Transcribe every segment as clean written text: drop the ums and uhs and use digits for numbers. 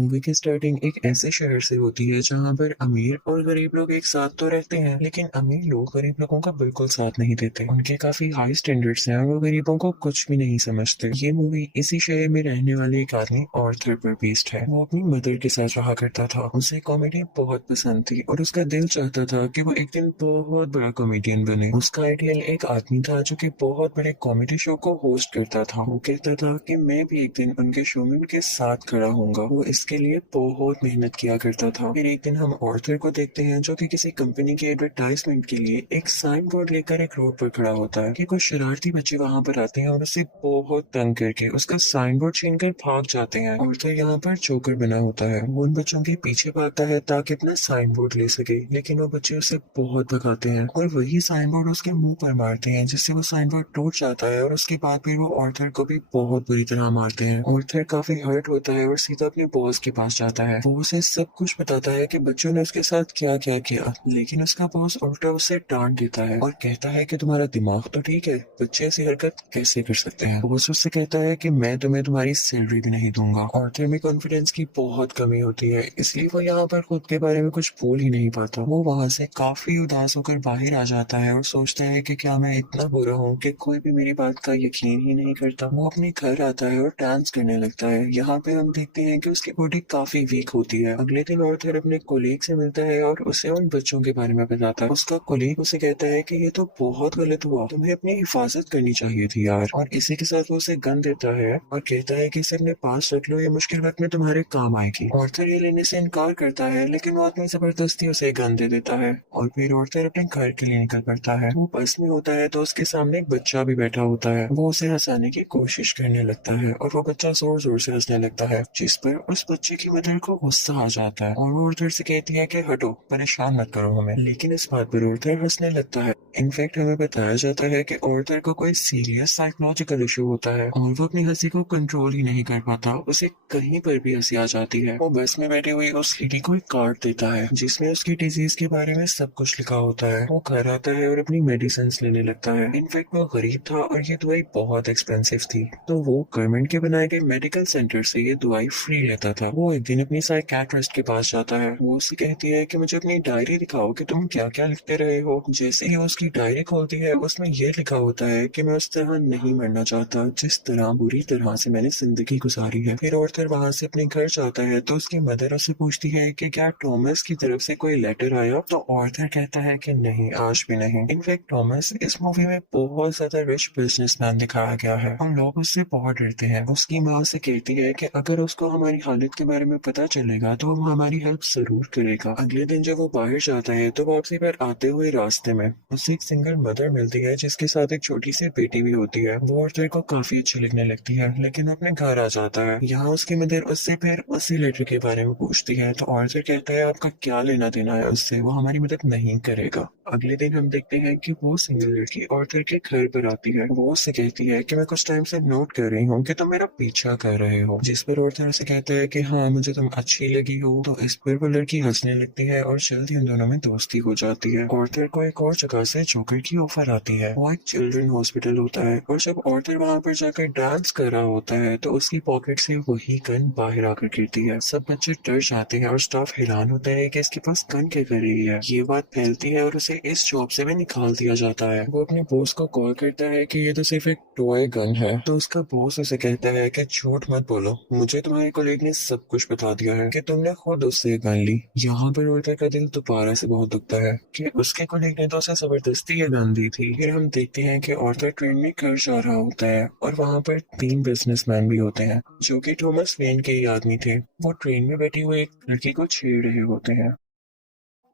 Movie की starting एक ऐसे शहर से होती है जहाँ पर अमीर और गरीब लोग एक साथ तो रहते हैं, लेकिन अमीर लोग गरीब लोगों का बिल्कुल साथ नहीं देते। उनके काफी हाई स्टैंडर्ड्स हैं और वो गरीबों को कुछ भी नहीं समझते। ये मूवी इसी शहर में रहने वाले एक आदमी ऑर्थर पर बेस्ड है। वो अपनी मदर के साथ रहा करता था। उसे कॉमेडी बहुत पसंद थी और उसका दिल चाहता था कि वो एक दिन बहुत बड़ा कॉमेडियन बने। उसका आइडियल एक आदमी था जो कि बहुत बड़े कॉमेडी शो को होस्ट करता था। वो कहता था कि मैं भी एक दिन उनके शो में उनके साथ खड़ा होऊंगा। वो इसके लिए बहुत मेहनत किया करता था। फिर एक दिन हम ऑर्थर को देखते हैं जो कि किसी कंपनी की एडवर्टाइजमेंट के लिए एक साइन बोर्ड लेकर एक रोड पर खड़ा होता है कि कुछ शरारती बच्चे वहां पर आते हैं और उसे बहुत तंग करके उसका साइन बोर्ड छीन कर भाग जाते हैं। ऑर्थर यहाँ पर जोकर बना होता है। वो उन बच्चों के पीछे भागता है ताकि अपना साइन बोर्ड ले सके, लेकिन वो बच्चे उसे बहुत भगाते हैं और वही साइन बोर्ड उसके मुंह पर मारते हैं, जिससे वो साइन बोर्ड टूट जाता है। और उसके बाद फिर वो ऑर्थर को भी बहुत बुरी तरह मारते हैं। ऑर्थर काफी हर्ट होता है और सीधा अपने बॉस के पास जाता है। वो उसे सब कुछ बताता है कि बच्चों ने उसके साथ क्या क्या किया, लेकिन उसका बॉस उल्टा उसे डांट देता है और कहता है कि तुम्हारा दिमाग तो ठीक है, बच्चे ऐसी हरकत कैसे कर सकते हैं। बॉस उससे कहता है कि मैं तुम्हें तुम्हारी सैलरी भी नहीं दूंगा। ऑर्थर में कॉन्फिडेंस की बहुत कमी होती है, इसलिए वो यहाँ पर खुद के बारे में कुछ बोल ही नहीं पाता। वो वहां से काफी उदास होकर बाहर आ जाता है और सोचता है कि क्या मैं इतना बुरा हूँ कि कोई भी मेरी बात का यकीन ही नहीं करता। वो अपने घर आता है और डांस करने लगता है। यहाँ पे हम देखते हैं कि उसकी बॉडी काफी वीक होती है। अगले दिन ऑर्थर अपने कोलीग से मिलता है और उसे उन बच्चों के बारे में बताता है। उसका कोलीग उसे कहता है कि ये तो बहुत गलत हुआ, तुम्हें अपनी हिफाजत करनी चाहिए थी यार। और इसी के साथ वो उसे गन देता है और कहता है कि इसे अपने पास रख लो, ये मुश्किल वक्त में तुम्हारे काम आएगी। ऑर्थर ये लेने से इनकार करता है, लेकिन वो अपनी जबरदस्ती उसे गन दे देता है और फिर ऑर्थर अपने घर के लिए निकल पड़ता है। वो बस में होता है तो उसके सामने एक बच्चा भी बैठा होता है। वो उसे हंसाने की कोशिश करने लगता है और वो बच्चा जोर जोर से हंसने लगता है, जिस पर उस बच्चे की मदर को गुस्सा आ जाता है और वो ऑर्थर से कहती है कि हटो, परेशान मत करो हमें। लेकिन इस बात पर ऑर्थर हंसने लगता है। इनफैक्ट हमें बताया जाता है कि ऑर्थर को कोई सीरियस साइकोलॉजिकल इशू होता है और वो अपनी हंसी को कंट्रोल ही नहीं कर पाता। उसे कहीं पर भी हंसी आ जाती है। वो बस में बैठे हुए उस लेडी को एक कार्ड देता है जिसमें उसकी डिजीज के बारे में सब कुछ लिखा होता है। वो घर आता है और अपनी मेडिसिन लेने लगता है। इनफैक्ट वो गरीब था और ये दवाई बहुत एक्सपेंसिव थी, तो वो गवर्नमेंट के बनाए गए मेडिकल सेंटर से ये दवाई फ्री लेता था। वो एक दिन अपनी साइकियाट्रिस्ट के पास जाता है। वो उससे कहती है कि मुझे अपनी डायरी दिखाओ कि तुम क्या क्या लिखते रहे हो। जैसे ही वो उसकी डायरी खोलती है, उसमें ये लिखा होता है कि मैं उस तरह नहीं मरना चाहता जिस तरह बुरी तरह से मैंने जिंदगी गुजारी है। फिर ऑर्थर वहां से अपने घर जाता है तो उसकी मदर उससे पूछती है कि क्या टॉमस की तरफ से कोई लेटर आया, तो ऑर्थर कहता है कि नहीं, आज भी नहीं। इनफैक्ट टॉमस इस मूवी में बहुत ज्यादा रिच बिजनेसमैन दिखाया गया है और लोग उससे बहुत डरते हैं। उसकी माँ से कहती है कि अगर उसको हमारी हालत के बारे में पता चलेगा तो वो हमारी हेल्प जरूर करेगा। अगले दिन जब वो बाहर जाता है तो वापसी पर आते हुए रास्ते में उसे एक सिंगल मदर मिलती है जिसके साथ एक छोटी सी बेटी भी होती है। वो ऑर्थर को काफी अच्छी लगने लगती है, लेकिन अपने घर आ जाता है। यहाँ उसकी मदर उससे फिर उसी लेटर के बारे में पूछती है तो ऑर्थर कहता है आपका क्या लेना देना है उससे, वो हमारी मदद नहीं करेगा। अगले दिन हम देखते हैं कि वो सिंगल लड़की ऑर्थर के घर पर आती है। वो उससे कहती है कि मैं कुछ टाइम से नोट कर रही हूँ कि तुम मेरा पीछा कर रहे हो, जिस पर ऑर्थर उसे कहता है कि हाँ, मुझे तुम अच्छी लगी हो। तो इस पर वो लड़की हंसने लगती है और जल्दी उन दोनों में दोस्ती हो जाती है। ऑर्थर को एक और जगह से जोकर की ऑफर आती है। वो एक चिल्ड्रन हॉस्पिटल होता है और जब ऑर्थर वहाँ पर जाकर डांस कर रहा होता है तो उसकी पॉकेट से वही गन बाहर आकर गिरती है। सब बच्चे डर जाते हैं और स्टाफ हैरान होता है कि इसके पास गन क्या कर रही है। ये बात फैलती है और उसे इस जॉब से भी निकाल दिया जाता है। वो अपने बॉस को कॉल करता है कि ये तो सिर्फ एक टॉय गन है, तो उसका बॉस उसे कहता है कि झूठ मत बोलो, मुझे तुम्हारे कोलीग ने सब कुछ बता दिया है कि तुमने खुद उससे गन ली। यहाँ पर ऑर्थर का दिल दोबारा से बहुत दुखता है कि उसके कोलीग ने तो उसे जबरदस्ती ये गन दी थी। फिर हम देखते हैं कि ऑर्थर ट्रेन में घर जा रहा होता है और वहाँ पर 3 बिजनेसमैन भी होते हैं जो कि थॉमस वेन के ही आदमी थे। वो ट्रेन में बैठी हुई एक लड़की को छेड़ रहे होते हैं।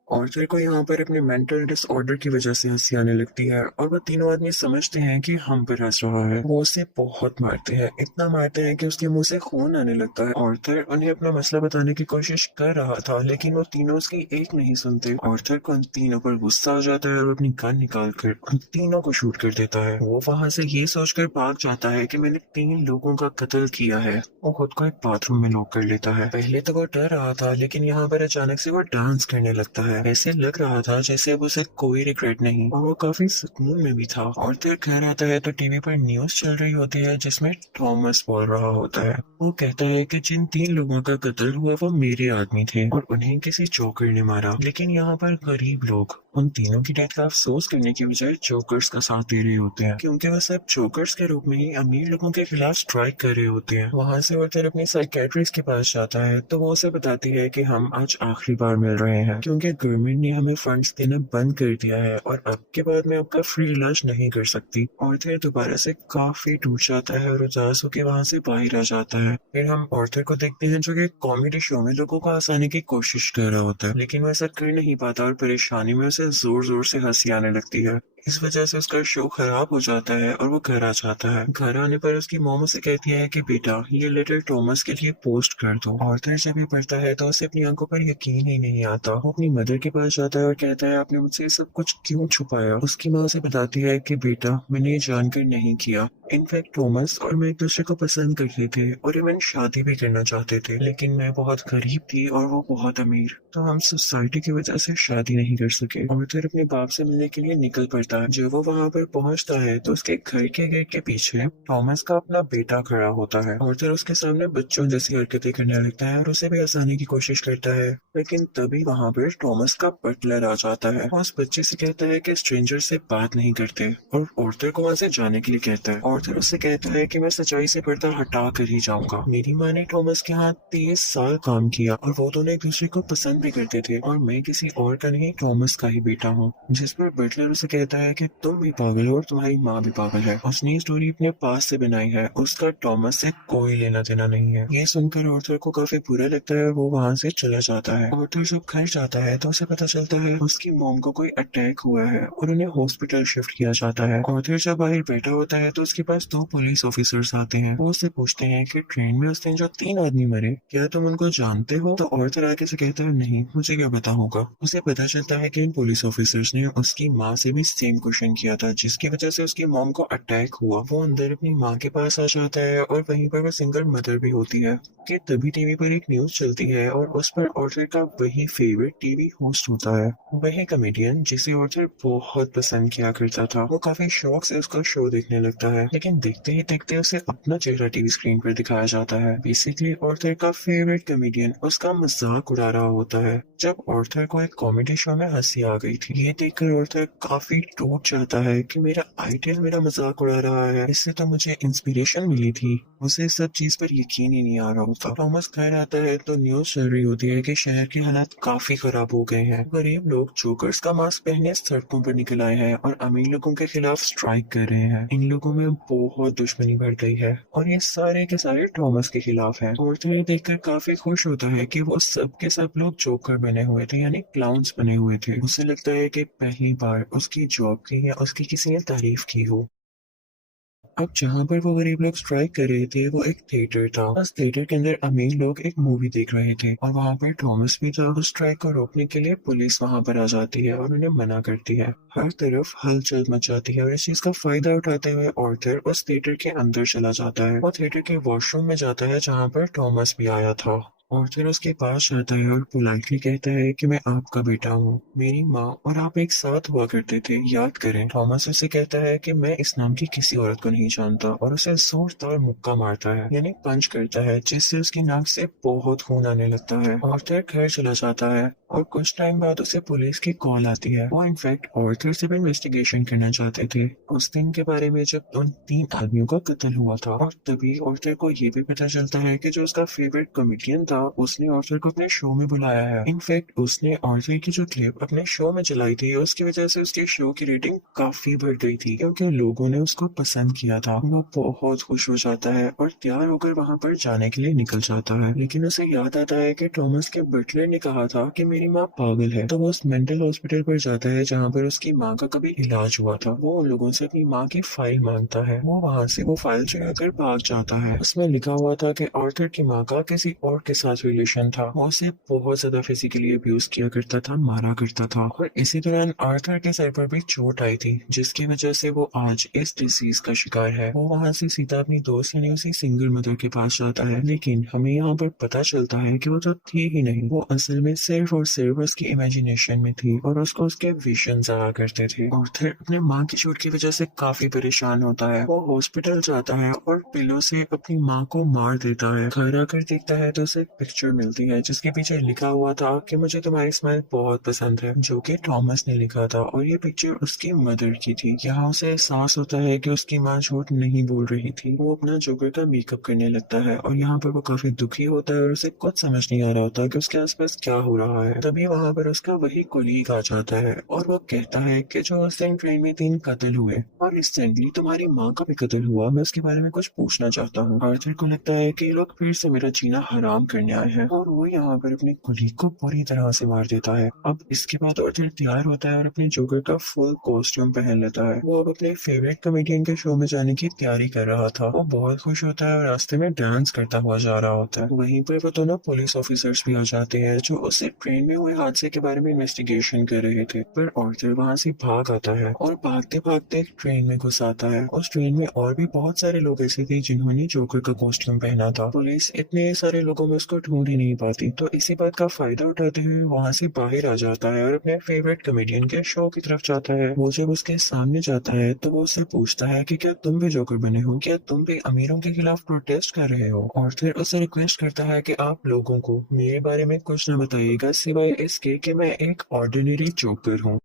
ऑर्थर को यहाँ पर अपने मेंटल डिसऑर्डर की वजह से हंसी आने लगती है और वो तीनों आदमी समझते हैं कि हम पर हंस रहा है। वो उसे बहुत मारते हैं, इतना मारते हैं कि उसके मुंह से खून आने लगता है। ऑर्थर उन्हें अपना मसला बताने की कोशिश कर रहा था, लेकिन वो तीनों उसकी एक नहीं सुनते। ऑर्थर को उन तीनों पर गुस्सा आ जाता है और अपनी गन निकाल कर उन तीनों को शूट कर देता है। वो वहां से ये सोचकर भाग जाता है कि मैंने 3 लोगों का कत्ल किया है। वो खुद को एक बाथरूम में लॉक कर लेता है। पहले तो वो डर रहा था, लेकिन यहाँ पर अचानक से वो डांस करने लगता है है। ऐसे लग रहा था जैसे अब उसे कोई रिग्रेट नहीं और वो काफी सुकून में भी था। ऑर्थर घर आता है तो टीवी पर न्यूज चल रही होती है जिसमें थॉमस बोल रहा होता है। वो कहता है कि जिन 3 लोगों का कत्ल हुआ वो मेरे आदमी थे और उन्हें किसी जोकर ने मारा। लेकिन यहाँ पर गरीब लोग उन तीनों की डेथ का अफसोस करने की बजाय जोकर्स का साथ दे रहे होते हैं, क्योंकि वो सब जोकर्स के रूप में ही अमीर लोगों के खिलाफ स्ट्राइक कर रहे होते हैं। वहां से ऑर्थर अपनी साइकेट्रिस्ट के पास जाता है तो वो उसे बताती है कि हम आज आखिरी बार मिल रहे हैं क्योंकि गवर्नमेंट ने हमें फंड्स देना बंद कर दिया है और अब के बाद मैं आपका फ्री इलाज नहीं कर सकती। ऑर्थर दोबारा से काफी टूट जाता है और उदास होकर वहां से बाहर आ जाता है। फिर हम ऑर्थर को देखते हैं जो कि कॉमेडी शो में लोगों को हंसाने की कोशिश कर रहा होता है, लेकिन वो ऐसा कर नहीं पाता और परेशानी में उसे जोर जोर से हंसी आने लगती है। इस वजह से उसका शो खराब हो जाता है और वो घर आ जाता है। घर आने पर उसकी मॉम उसे कहती है कि बेटा ये लेटर थॉमस के लिए पोस्ट कर दो। ऑर्थर जब ये पढ़ता है तो उसे अपनी आंखों पर यकीन ही नहीं आता। वो अपनी मदर के पास जाता है और कहता है आपने मुझसे ये सब कुछ क्यों छुपाया। उसकी माँ उसे बताती है कि बेटा मैंने ये जानकर नहीं किया। इनफैक्ट थॉमस और मैं एक दूसरे को पसंद करते थे और इवन शादी भी करना चाहते थे, लेकिन मैं बहुत गरीब थी और वो बहुत अमीर, तो हम सोसाइटी की वजह से शादी नहीं कर सके। ऑर्थर अपने बाप से मिलने के लिए निकल पड़ता है। जब वो वहाँ पर पहुँचता है तो उसके घर के गेट के पीछे थॉमस का अपना बेटा खड़ा होता है। ऑर्थर उसके सामने बच्चों जैसी हरकतें करने लगता है और उसे भी हंसाने की कोशिश करता है, लेकिन तभी वहाँ पर थॉमस का बटलर आ जाता है। वो उस बच्चे से कहता है कि स्ट्रेंजर से बात नहीं करते और ऑर्थर को वहाँ से जाने के लिए कहता है। ऑर्थर उससे कहता है कि मैं सच्चाई से पर्दा हटा कर ही जाऊंगा। मेरी माँ ने थॉमस के यहाँ 30 साल काम किया और वो दोनों एक दूसरे को पसंद भी करते थे और मैं किसी और का नहीं थॉमस का ही बेटा हूँ। जिस पर बटलर उसे कहता है कि तुम भी पागल हो और तुम्हारी माँ भी पागल है। उसने ये स्टोरी अपने पास से बनाई है, उसका थॉमस से कोई लेना देना नहीं है। ये सुनकर ऑर्थर को काफी बुरा लगता है और वो वहाँ से चला जाता है। ऑर्थर जब घर जाता है तो उसे पता चलता है उसकी मॉम को कोई अटैक हुआ है और उन्हें हॉस्पिटल शिफ्ट किया जाता है। ऑर्थर जब बाहर बैठा होता है तो उसके पास 2 पुलिस ऑफिसर्स आते हैं। वो उससे पूछते हैं कि ट्रेन में उस दिन जो 3 आदमी मरे क्या तुम उनको जानते हो। तो ऑर्थर आगे से कहता है नहीं, मुझे क्या पता होगा। उसे पता चलता है कि इन पुलिस ऑफिसर्स ने उसकी माँ से भी सेम क्वेश्चन किया था जिसकी वजह से उसकी मॉम को अटैक हुआ। वो अंदर अपनी माँ के पास आ जाता है और वहीं पर वो सिंगल मदर भी होती है कि तभी टीवी पर एक न्यूज चलती है और उस पर ऑर्थर का वही फेवरेट टीवी होस्ट होता है, वही कॉमेडियन जिसे ऑर्थर बहुत पसंद किया करता था। वो काफी शौक से उसका शो देखने लगता है, लेकिन देखते ही देखते उसे अपना चेहरा टीवी स्क्रीन पर दिखाया जाता है। बेसिकली ऑर्थर का फेवरेट कॉमेडियन उसका मजाक उड़ा रहा होता है। जब ऑर्थर को एक कॉमेडी शो में हंसी आ गई थी, ये देखकर ऑर्थर काफी टूट जाता है कि मेरा आइडियल मेरा मजाक उड़ा रहा है, इससे तो मुझे इंस्पिरेशन मिली थी। उसे इस सब चीज पर यकीन ही नहीं आ रहा होता। थॉमस घर आता है तो न्यूज चल रही होती है कि शहर के हालात काफी खराब हो गए हैं। गरीब लोग जोकर्स का मास्क पहने सड़कों पर निकल आए हैं और अमीर लोगों के खिलाफ स्ट्राइक कर रहे हैं। इन लोगों में बहुत दुश्मनी बढ़ गई है और ये सारे के सारे थॉमस के खिलाफ हैं। ऑर्थर ये देखकर काफी खुश होता है कि वो सब के सब लोग जोकर बने हुए थे, यानी क्लाउन्स बने हुए थे। उसे लगता है कि पहली बार उसकी जॉब की या उसकी किसी ने तारीफ की हो। अब जहाँ पर वो गरीब लोग स्ट्राइक कर रहे थे वो एक थिएटर था। उस थिएटर के अंदर अमीर लोग एक मूवी देख रहे थे और वहाँ पर थॉमस भी था। उस स्ट्राइक को रोकने के लिए पुलिस वहाँ पर आ जाती है और उन्हें मना करती है। हर तरफ हलचल मच जाती है और इस चीज का फायदा उठाते हुए ऑर्थर उस थिएटर के अंदर चला जाता है। वो थिएटर के वॉशरूम में जाता है जहाँ पर थॉमस भी आया था। ऑर्थर उसके पास जाता है और पोलाइटली कहता है कि मैं आपका बेटा हूँ, मेरी माँ और आप एक साथ हुआ करते थे, याद करें। थॉमस उसे कहता है कि मैं इस नाम की किसी औरत को नहीं जानता और उसे जोरदार मुक्का मारता है, यानी पंच करता है, जिससे उसकी नाक से बहुत खून आने लगता है। ऑर्थर घर चला जाता है और कुछ टाइम बाद उसे पुलिस की कॉल आती है। वो इनफैक्ट ऑर्थर से भी इन्वेस्टिगेशन करना चाहते थे उस दिन के बारे में जब उन 3 आदमियों का कत्ल हुआ था। और तभी ऑर्थर को ये भी पता चलता है कि जो उसका फेवरेट कॉमेडियन था उसने ऑर्थर को अपने शो में बुलाया है। इनफैक्ट उसने ऑर्थर की जो क्लिप अपने शो में चलाई थी उसकी वजह से उसके शो की रेटिंग काफी बढ़ गई थी क्योंकि लोगों ने उसको पसंद किया था। वो बहुत खुश हो जाता है और तैयार होकर वहाँ पर जाने के लिए निकल जाता है, लेकिन उसे याद आता है कि थॉमस के बटलर ने कहा था कि मेरी माँ पागल है। तो वो उस मेंटल हॉस्पिटल पर जाता है जहाँ पर उसकी माँ का कभी इलाज हुआ था। वो उन लोगों से अपनी माँ की फाइल मांगता है। वो वहाँ से वो फाइल चुरा कर भाग जाता है। उसमें लिखा हुआ था कि ऑर्थर की माँ का किसी और के साथ रिलेशन था। वो उसे बहुत ज्यादा फिजिकली अब्यूज किया करता था, मारा करता था। और इसी दौरान आर्थर के सर पर भी चोट आई थी जिसकी वजह से वो आज इस डिजीज का शिकार है। वो वहाँ से सीधा अपनी दोस्त यानी उसी सिंगल मदर के पास जाता है, लेकिन हमें यहाँ पर पता चलता है कि वो तो थी ही नहीं, वो असल में सिर्फ और सिर्फ उसकी इमेजिनेशन में थी और उसको उसके विजन्स आया करते थे। आर्थर अपने माँ की चोट की वजह से काफी परेशान होता है। वो हॉस्पिटल जाता है और पिलो से अपनी माँ को मार देता है। घर आकर देखता है तो उसे एक पिक्चर मिलती है जिसके पीछे लिखा हुआ था कि मुझे तुम्हारी स्माइल बहुत पसंद है, जो कि थॉमस ने लिखा था और ये पिक्चर उसकी मदर की थी। यहाँ उसे एहसास होता है कि उसकी माँ झूठ नहीं बोल रही थी। वो अपना जोकर का मेकअप करने लगता है और यहाँ पर वो काफी दुखी होता है और उसे कुछ समझ नहीं आ रहा होता कि उसके आसपास क्या हो रहा है। तभी वहाँ पर उसका वही कोलीग आ जाता है और वो कहता है कि जो उस दिन ट्रेन में 3 कत्ल हुए और रिसेंटली तुम्हारी माँ का भी कत्ल हुआ, मैं उसके बारे में कुछ पूछना चाहता हूँ। आर्थर को लगता है कि ये लोग फिर से मेरा जीना हराम करने आए हैं और वो यहाँ पर अपने कोलीग को पूरी तरह से मार देता है। अब इसके बाद आर्थर तैयार होता है और अपने जोकर का फुल कॉस्ट्यूम पहन लेता है। वो अब अपने फेवरेट कॉमेडियन के शो में जाने की तैयारी कर रहा था। वो बहुत खुश होता है और रास्ते में डांस करता हुआ जा रहा होता है। वहीं पर वो दोनों पुलिस ऑफिसर्स भी आ जाते हैं जो उससे ट्रेन में हुए हादसे के बारे में इन्वेस्टिगेशन कर रहे थे। पर आर्थर वहाँ से भाग आता है और भागते भागते एक ट्रेन में घुस आता है। उस ट्रेन में और भी बहुत सारे लोग ऐसे थे जिन्होंने जोकर का कॉस्ट्यूम पहना था। पुलिस इतने सारे लोगों में उसको ढूंढ ही नहीं पाती, तो इसी बात का फायदा उठाते हुए वहाँ से बाहर आ जाता है और अपने फेवरेट कॉमेडियन के शो की तरफ जाता है। वो जब उसके सामने जाता है तो वो उससे पूछता है कि क्या तुम भी जोकर बने हो, क्या तुम भी अमीरों के खिलाफ प्रोटेस्ट कर रहे हो। और फिर उससे रिक्वेस्ट करता है कि आप लोगों को मेरे बारे में कुछ न बताइएगा सिवाय इसके कि मैं एक ऑर्डिनरी जोकर हूँ।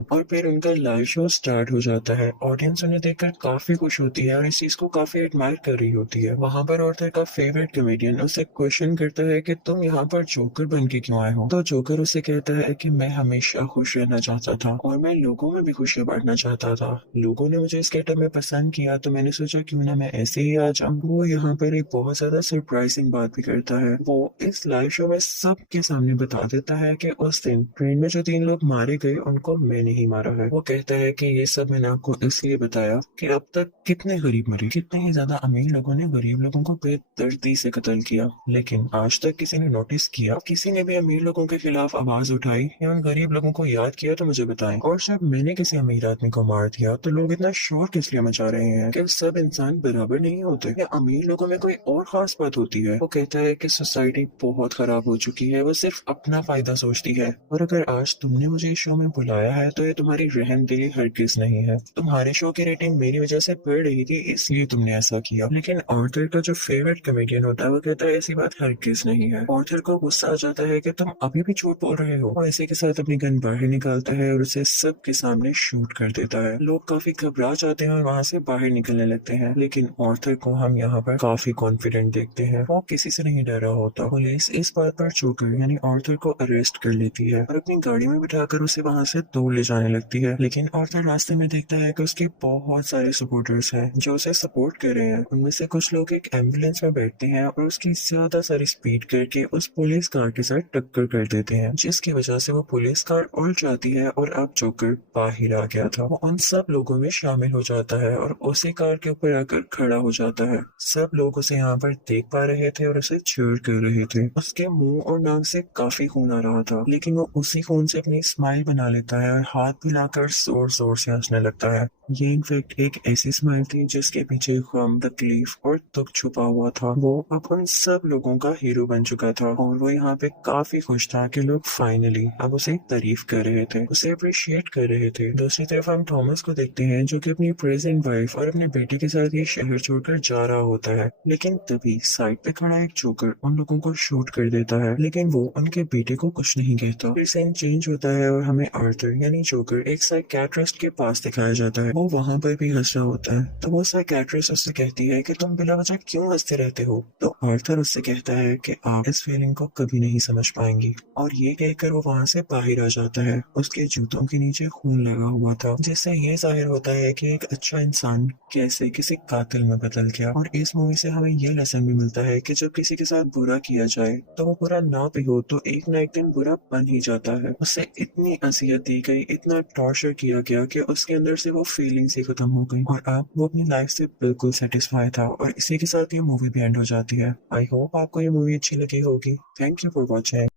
और फिर उनका लाइव शो स्टार्ट हो जाता है। ऑडियंस उन्हें देखकर काफी खुश होती है और इस चीज को काफी एडमायर कर रही होती है। वहां पर आर्थर का फेवरेट कॉमेडियन उससे क्वेश्चन करता है कि तुम यहाँ पर जोकर बन के क्यों आए हो। तो जोकर उसे कहता है कि मैं हमेशा खुश रहना चाहता था और मैं लोगों में भी खुशियां बांटना चाहता था। लोगों ने मुझे इस गेटअप में पसंद किया तो मैंने सोचा क्यों ना मैं ऐसे ही आ जाऊं। वो यहाँ पर एक बहुत ज्यादा सरप्राइजिंग बात भी करता है। वो इस लाइव शो में सबके सामने बता देता है कि उस दिन ट्रेन में जो 3 लोग मारे गए उनको मैंने ही मारा है। वो कहता है कि ये सब मैंने आपको इसलिए बताया कि अब तक कितने गरीब मरे, कितने ही ज्यादा अमीर लोगों ने गरीब लोगों को बेदर्दी से कत्ल किया, लेकिन आज तक किसी ने नोटिस किया, किसी ने भी अमीर लोगों के खिलाफ आवाज उठाई या उन गरीब लोगों को याद किया तो मुझे बताएं। और जब मैंने किसी अमीर आदमी को मार दिया तो लोग इतना शोर किस लिए मचा रहे हैं कि सब इंसान बराबर नहीं होते या अमीर लोगों में कोई और खास बात होती है। वो कहता है कि सोसाइटी बहुत खराब हो चुकी है, वो सिर्फ अपना फायदा सोचती है और अगर आज तुमने मुझे इस शो में बुलाया है तो ये तुम्हारी रहमदिली हरगिज नहीं है। तुम्हारे शो की रेटिंग मेरी वजह से बढ़ रही थी इसलिए तुमने ऐसा किया। लेकिन आर्थर का जो फेवरेट कॉमेडियन होता है वो कहता है ऐसी बात हरगिज नहीं है। आर्थर को गुस्सा आ जाता है कि तुम अभी भी झूठ बोल रहे हो और इसी के साथ अपनी गन बाहर निकालता है और उसे सबके सामने शूट कर देता है। लोग काफी घबरा जाते हैं और वहाँ से बाहर निकलने लगते हैं, लेकिन आर्थर को हम यहाँ पर काफी कॉन्फिडेंट देखते हैं। वो किसी से नहीं डरा होता। पुलिस इस बात पर जोकर यानी आर्थर को अरेस्ट कर लेती है और अपनी गाड़ी में बिठाकर उसे वहाँ से दूर ले जाने लगती है। लेकिन आर्थर रास्ते में देखता है कि उसके बहुत सारे सपोर्टर्स हैं जो उसे सपोर्ट कर रहे हैं। उनमें से कुछ लोग एक एम्बुलेंस में बैठते हैं और उसकी ज्यादा सारी स्पीड करके उस पुलिस कार के साथ टक्कर कर देते हैं, जिसकी वजह से वो पुलिस कार उल्ट जाती है और अब जोकर बाहर आ गया था। वो उन सब लोगों में शामिल हो जाता है और उसी कार के ऊपर आकर खड़ा हो जाता है। सब लोग उसे यहाँ पर देख पा रहे थे और उसे चीयर कर रहे थे। उसके मुंह और नाक से काफी खून आ रहा था, लेकिन वो उसी खून से अपनी स्माइल बना लेता है और हाथ मिलाकर जोर जोर से हंसने लगता है। ये इनफेक्ट एक ऐसी स्माइल थी जिसके पीछे गम, तकलीफ और दुख छुपा हुआ था। वो अब उन सब लोगों का हीरो बन चुका था और वो यहाँ पे काफी खुश था कि लोग फाइनली अब उसे तारीफ कर रहे थे, उसे अप्रिशिएट कर रहे थे। दूसरी तरफ हम थॉमस को देखते हैं जो कि अपनी प्रेजेंट वाइफ और अपने बेटे के साथ ये शहर छोड़कर जा रहा होता है, लेकिन तभी साइड पे खड़ा एक जोकर उन लोगों को शूट कर देता है, लेकिन वो उनके बेटे को कुछ नहीं कहता। फिर सीन चेंज होता है और हमें आर्थर यानी जोकर एक साइकियाट्रिस्ट के पास दिखाया जाता है। वो वहाँ पर भी हंस रहा होता है, तो वो साइकियाट्रिस्ट उससे कहती है कि तुम बिला वजह क्यों हंसते रहते हो। तो आर्थर उससे कहता है कि आप इस फीलिंग को कभी नहीं समझ पाएंगी, और ये कहकर वो वहाँ से बाहर आ जाता है। उसके जूतों के नीचे खून लगा हुआ था, जिससे ये जाहिर होता है कि एक अच्छा इंसान कैसे किसी कातिल में बदल गया। और इस मूवी से हमें यह लेसन भी मिलता है कि जब किसी के साथ बुरा किया जाए तो वो बुरा ना भी हो तो एक ना एक दिन बुरा बन ही जाता है। उसे इतनी अजियत दी गई, इतना टॉर्चर किया गया कि उसके अंदर से वो फीलिंग्स ही खत्म हो गई और अब वो अपनी लाइफ से बिल्कुल सेटिस्फाई था। और इसी के साथ ये मूवी भी एंड हो जाती है। आई होप आपको ये मूवी अच्छी लगी होगी। Thank you for watching.